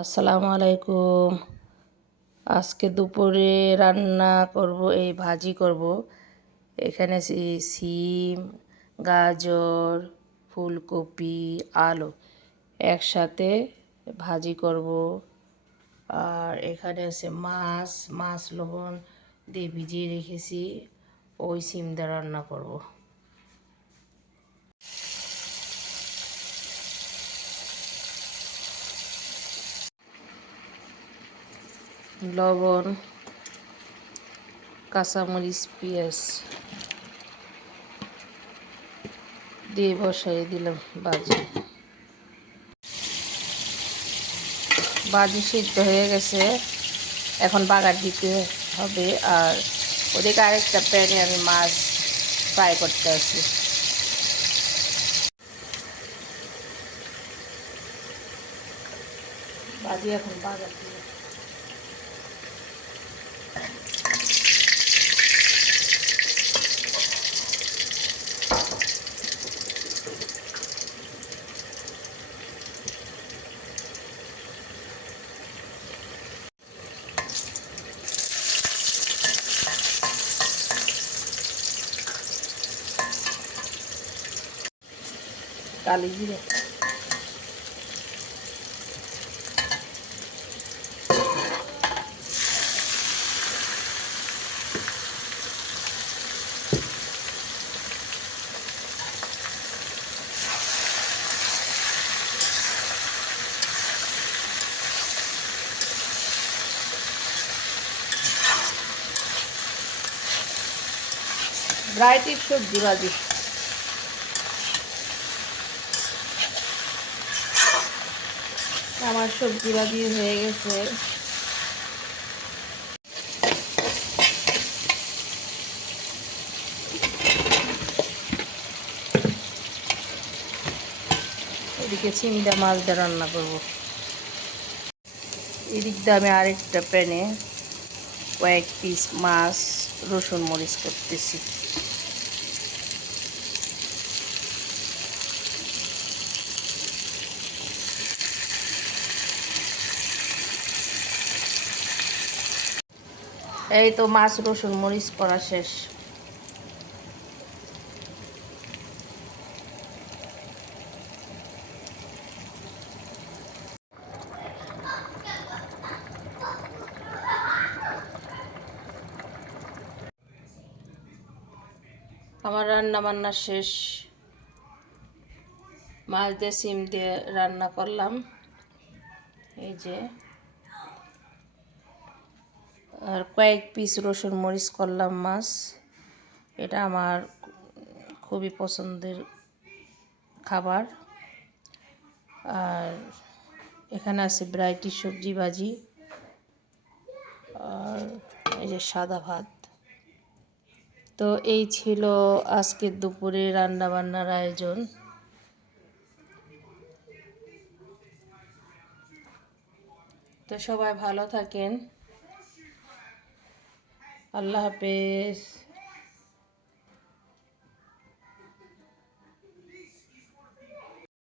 আসসালামু আলাইকুম। আজকে দুপুরে রান্না করব, এই ভাজি করব। এখানে সিম, গাজর, ফুলকপি, আলু একসাথে ভাজি করব। আর এখানে আছে মাছ লবণ দিয়ে ভিজিয়ে রেখেছি, ওই সিম দিয়ে রান্না করব। লবণ, কাঁচামরিচ, পেঁয়াজ দিয়ে বসাই দিলাম ভাজি সিদ্ধ হয়ে গেছে, এখন বাগার দিতে হবে। আর ওদিকে আরেকটা প্যানে আমি মাছ ফ্রাই করতে আছি। ভাজি এখন বাগার দিব। কালি জিরে, ভ্যারাইটির সবজি ভাজি। আমার সবজি ভাজি হয়ে গেছে। এদিকে চিংড়া মাছ দিয়ে রান্না করব। এদিক দিয়ে আমি আরেকটা প্যানে কয়েক পিস মাছ রসুন মরিচ করতেছি। এই তো মাছ রসুন মরিচ করা শেষ। আমার রান্না বান্না শেষ। মাছ দিয়ে সিম দিয়ে রান্না করলাম, এই যে। আর কয়েক পিস রসুন মরিচ করলাম মাছ। এটা আমার খুবই পছন্দের খাবার। আর এখানে আছে ভ্যারাইটি সবজি ভাজি, আর এই যে সাদা ভাত। তো এই ছিল আজকের দুপুরে রান্না বান্নার আয়োজন। তো সবাই ভালো থাকেন। আল্লাহ হাফেজ।